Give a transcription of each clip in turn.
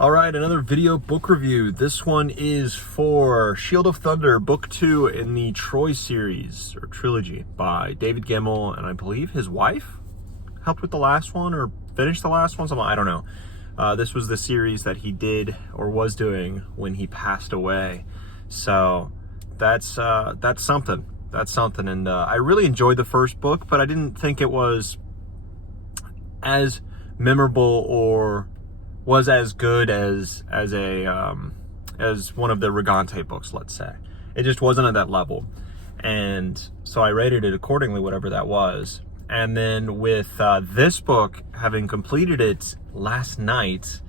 All right, another video book review. This one is for Shield of Thunder, Book 2 in the Troy series, or trilogy, by David Gemmell, and I believe his wife helped with the last one, or finished the last one, something, I don't know. This was the series that he did, or was doing, when he passed away. So, that's something. That's something, and I really enjoyed the first book, but I didn't think it was as memorable or was as good as one of the Regante books, let's say. It just wasn't at that level, and so I rated it accordingly, whatever that was. And then with this book, having completed it last night,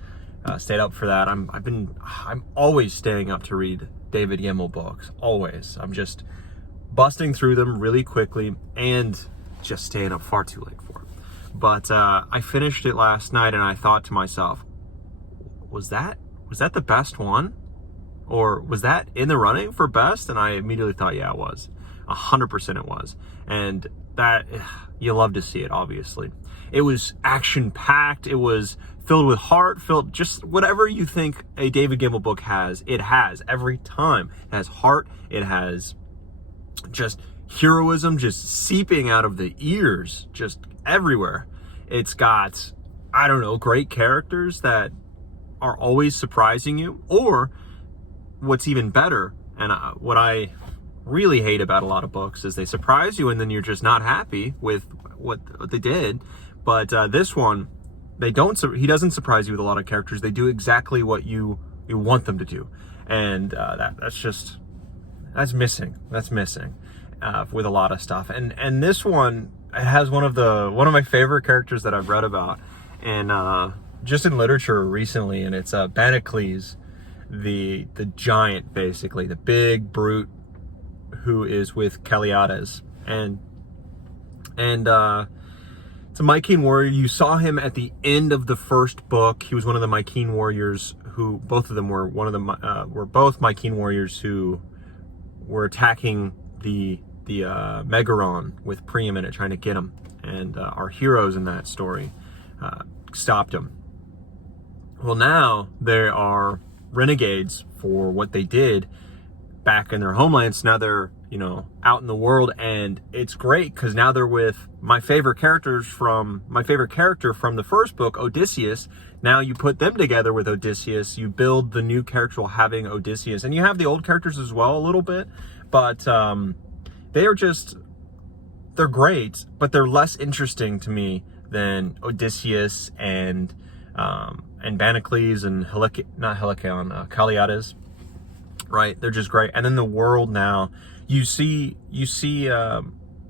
stayed up for that. I'm always staying up to read David Gemmell books. Always. I'm just busting through them really quickly and just staying up far too late for it. But I finished it last night, and I thought to myself, was that the best one? Or was that in the running for best? And I immediately thought, yeah, it was. 100% it was. And that, you love to see it, obviously. It was action-packed. It was filled with heart, filled just whatever you think a David Gemmell book has. It has every time. It has heart. It has just heroism just seeping out of the ears, just everywhere. It's got, I don't know, great characters that are always surprising you, or what's even better, and what I really hate about a lot of books, is they surprise you and then you're just not happy with what they did. But this one, he doesn't surprise you with a lot of characters. They do exactly what you want them to do, and that's missing with a lot of stuff. And this one, it has one of my favorite characters that I've read about, and just in literature recently, and it's Banacles, the giant, basically, the big brute who is with Caliades, and it's a Mycenaean warrior. You saw him at the end of the first book. He was one of the Mycenaean warriors who, both of them were both Mycenaean warriors who were attacking the Megaron with Priam in it, trying to get him, and our heroes in that story stopped him. Well, now there are renegades for what they did back in their homelands. Now they're, out in the world, and it's great because now they're with my favorite character from the first book, Odysseus. Now you put them together with Odysseus, you build the new character while having Odysseus, and you have the old characters as well a little bit, but they're great, but they're less interesting to me than Odysseus and Banacles and Caliades, right? They're just great. And then the world now, you see,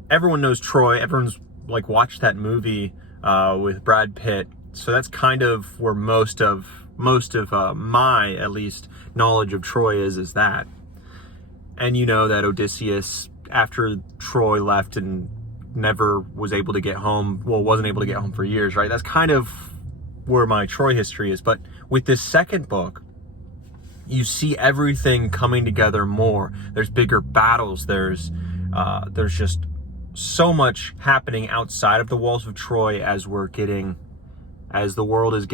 everyone knows Troy. Everyone's like watched that movie with Brad Pitt. So that's kind of where most of my, at least, knowledge of Troy is that. And you know that Odysseus, after Troy left and never was able to get home, wasn't able to get home for years, right? That's kind of where my Troy history is. But with this second book, you see everything coming together more. There's bigger battles. There's just so much happening outside of the walls of Troy as the world is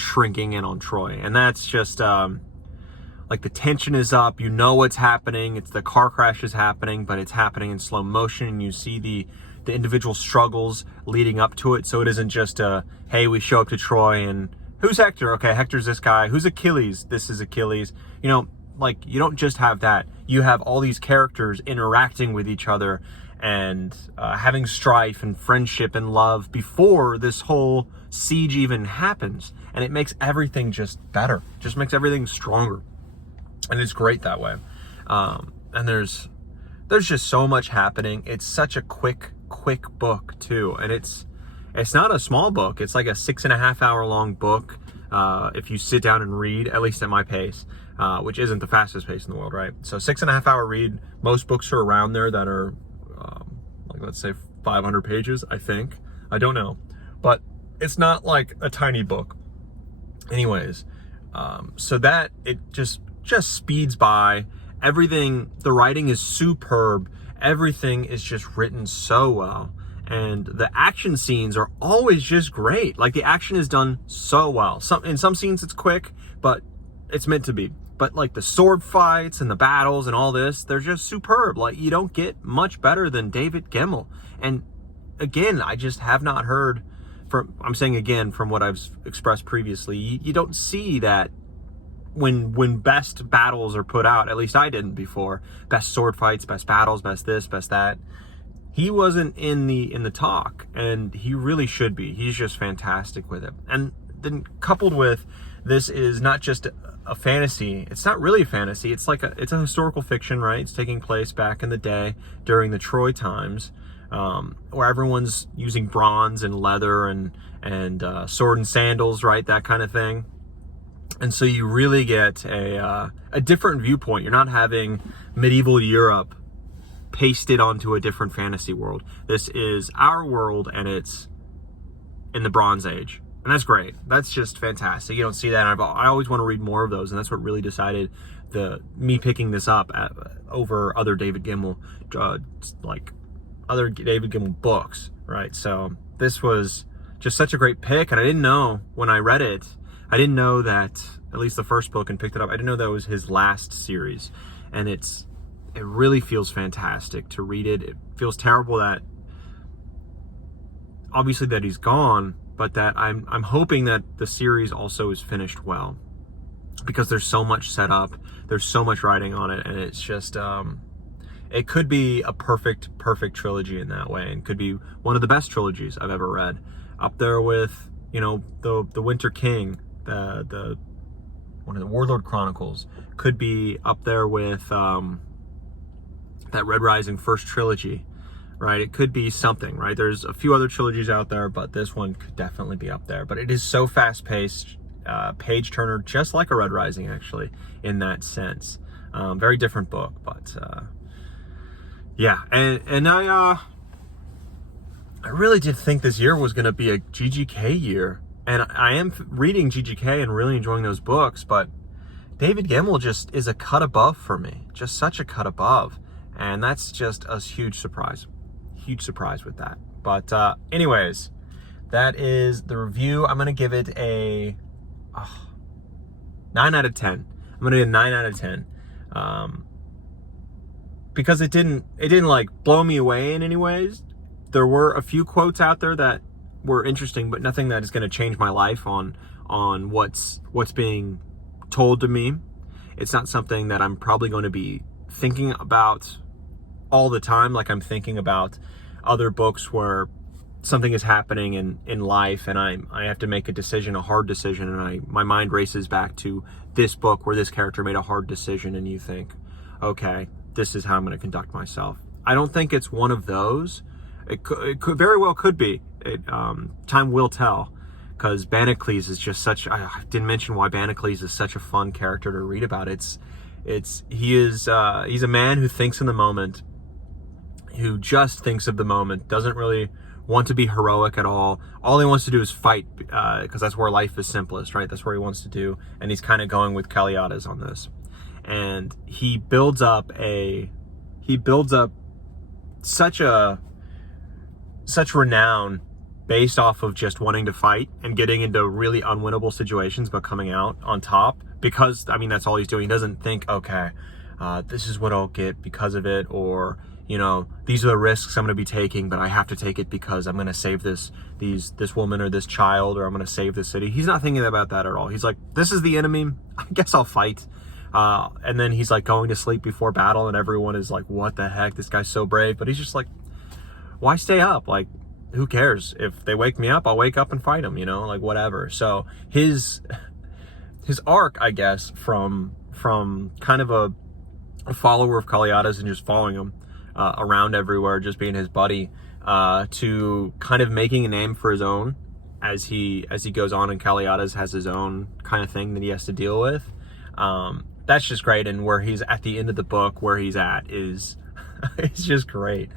shrinking in on Troy. And that's just, like, the tension is up. You know what's happening. It's the car crash is happening, but it's happening in slow motion. And you see the individual struggles leading up to it. So it isn't just hey, we show up to Troy and who's Hector? Okay, Hector's this guy. Who's Achilles? This is Achilles. You don't just have that. You have all these characters interacting with each other and having strife and friendship and love before this whole siege even happens. And it makes everything just better. Just makes everything stronger. And it's great that way. And there's just so much happening. It's such a quick book too. And it's not a small book. It's like a 6.5 hour long book. If you sit down and read, at least at my pace, which isn't the fastest pace in the world, right? So 6.5 hour read. Most books are around there that are, like, let's say 500 pages, I think. I don't know, but it's not like a tiny book. Anyways, so that it just speeds by. Everything, the writing is superb. Everything is just written so well. And the action scenes are always just great. Like, the action is done so well. In some scenes it's quick, but it's meant to be. But like the sword fights and the battles and all this, they're just superb. Like, you don't get much better than David Gemmell. And again, I just have not heard I'm saying again, from what I've expressed previously, you don't see that when best battles are put out. At least I didn't before. Best sword fights, best battles, best this, best that. He wasn't in the talk, and he really should be. He's just fantastic with it. And then coupled with, this is not just a fantasy. It's not really a fantasy. It's like it's a historical fiction, right? It's taking place back in the day during the Troy times, where everyone's using bronze and leather and sword and sandals, right? That kind of thing. And so you really get a different viewpoint. You're not having medieval Europe pasted onto a different fantasy world. This is our world, and it's in the Bronze Age. And that's great. That's just fantastic. You don't see that. I always want to read more of those, and that's what really decided me picking this up over other David Gemmell, other David Gemmell books, right? So this was just such a great pick, and I didn't know when I read it, I didn't know that, at least the first book, and picked it up, I didn't know that was his last series. And it really feels fantastic to read it. It feels terrible that, obviously, that he's gone, but that I'm hoping that the series also is finished well, because there's so much set up, there's so much writing on it, and it's just, it could be a perfect trilogy in that way, and could be one of the best trilogies I've ever read, up there with, the Winter King, the one of the Warlord Chronicles, could be up there with that Red Rising first trilogy, right? It could be something, right? There's a few other trilogies out there, but this one could definitely be up there. But it is so fast-paced, page turner, just like a Red Rising, actually, in that sense. Very different book, but yeah. And I really did think this year was going to be a GGK year, and I am reading GGK and really enjoying those books. But David Gemmell just is a cut above for me, just such a cut above. And that's just a huge surprise with that. But anyways, that is the review. I'm going to give it a 9 out of 10. I'm going to give it a 9 out of 10. Because it didn't like blow me away in any ways. There were a few quotes out there that were interesting, but nothing that is going to change my life on what's being told to me. It's not something that I'm probably going to be thinking about all the time, like I'm thinking about other books where something is happening in life, and I have to make a decision, a hard decision, and my mind races back to this book where this character made a hard decision, and you think, okay, this is how I'm going to conduct myself. I don't think it's one of those. It could very well could be. Time will tell, because Banacles is just such. I didn't mention why Banacles is such a fun character to read about. He's a man who thinks in the moment, who just thinks of the moment, doesn't really want to be heroic at all. All he wants to do is fight, because that's where life is simplest, right? That's where he wants to do, and he's kind of going with Caliades on this. And he builds up such renown based off of just wanting to fight and getting into really unwinnable situations, but coming out on top, because, I mean, that's all he's doing. He doesn't think, okay, this is what I'll get because of it, or, these are the risks I'm going to be taking, but I have to take it because I'm going to save this woman or this child, or I'm going to save the city. He's not thinking about that at all. He's like, this is the enemy, I guess I'll fight. And then he's like going to sleep before battle, and everyone is like, what the heck, this guy's so brave. But he's just like, why stay up? Like, who cares? If they wake me up, I'll wake up and fight them, like whatever. So his arc, I guess, from kind of a follower of Caliades and just following him around everywhere, just being his buddy, to kind of making a name for his own as he goes on, and Caliades has his own kind of thing that he has to deal with. That's just great. And where he's at the end of the book, where he's at is it's just great.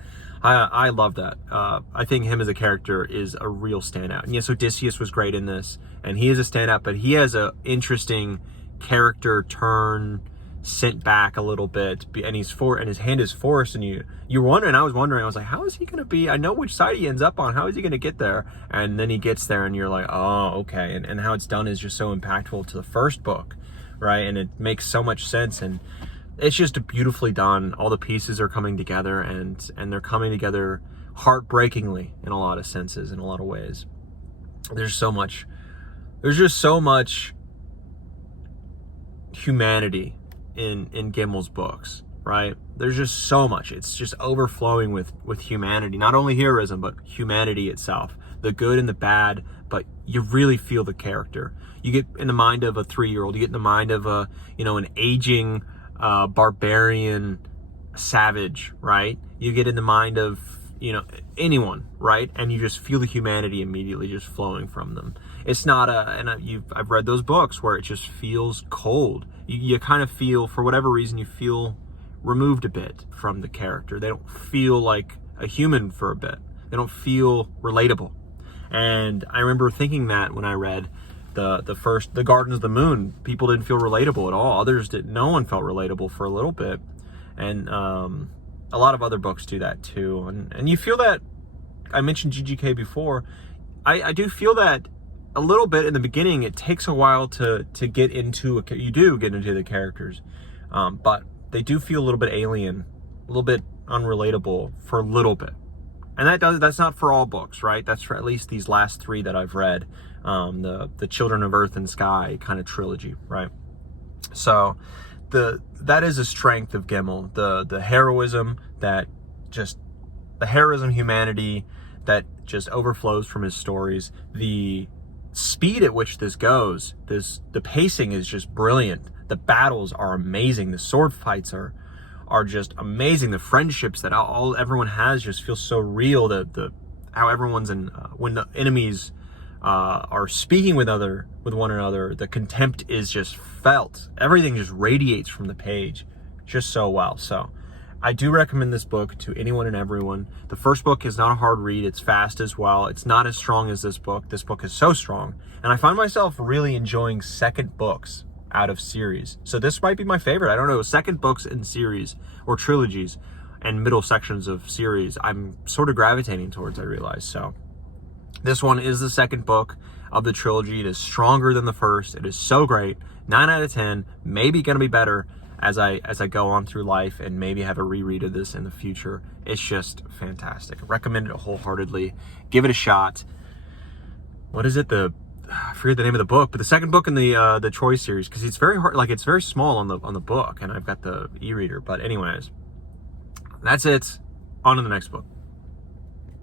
I love that. I think him as a character is a real standout. And yes, Odysseus was great in this, and he is a standout, but he has a interesting character turn sent back a little bit, and his hand is forced, and you're wondering, I was like, how is he going to be, I know which side he ends up on, how is he going to get there? And then he gets there, and you're like, oh, okay. And how it's done is just so impactful to the first book, right? And it makes so much sense, and it's just beautifully done. All the pieces are coming together, and they're coming together heartbreakingly in a lot of senses, in a lot of ways. There's just so much humanity in Gemmell's books, right? There's just so much. It's just overflowing with humanity, not only heroism, but humanity itself, the good and the bad, but you really feel the character. You get in the mind of a 3-year-old, you get in the mind of an aging barbarian savage, right? You get in the mind of anyone, right? And you just feel the humanity immediately just flowing from them. It's not I've read those books where it just feels cold. You kind of feel, for whatever reason, you feel removed a bit from the character. They don't feel like a human for a bit. They don't feel relatable. And I remember thinking that when I read the Gardens of the Moon, people didn't feel relatable at all. Others didn't. No one felt relatable for a little bit. And a lot of other books do that too. And you feel that, I mentioned GGK before, I do feel that a little bit in the beginning. It takes a while to get into you do get into the characters, but they do feel a little bit alien, a little bit unrelatable for a little bit. And that's not for all books, right? That's for at least these last 3 that I've read, the Children of Earth and Sky kind of trilogy, right? So that is a strength of Gemmell, the heroism, humanity that just overflows from his stories, the speed at which this goes, the pacing is just brilliant. The battles are amazing. The sword fights are just amazing. The friendships that everyone has just feel so real. How everyone's when the enemies are speaking with one another, the contempt is just felt. Everything just radiates from the page just so well. So I do recommend this book to anyone and everyone. The first book is not a hard read. It's fast as well. It's not as strong as this book. This book is so strong. And I find myself really enjoying second books out of series. So this might be my favorite. I don't know. Second books in series or trilogies and middle sections of series, I'm sort of gravitating towards, I realize. So this one is the second book of the trilogy. It is stronger than the first. It is so great. 9 out of 10, maybe going to be better as I go on through life and maybe have a reread of this in the future. It's just fantastic. I recommend it wholeheartedly. Give it a shot. What is it? I forget the name of the book, but the second book in the Troy series, because it's very hard, it's very small on the book, and I've got the e-reader. But anyways, that's it. On to the next book.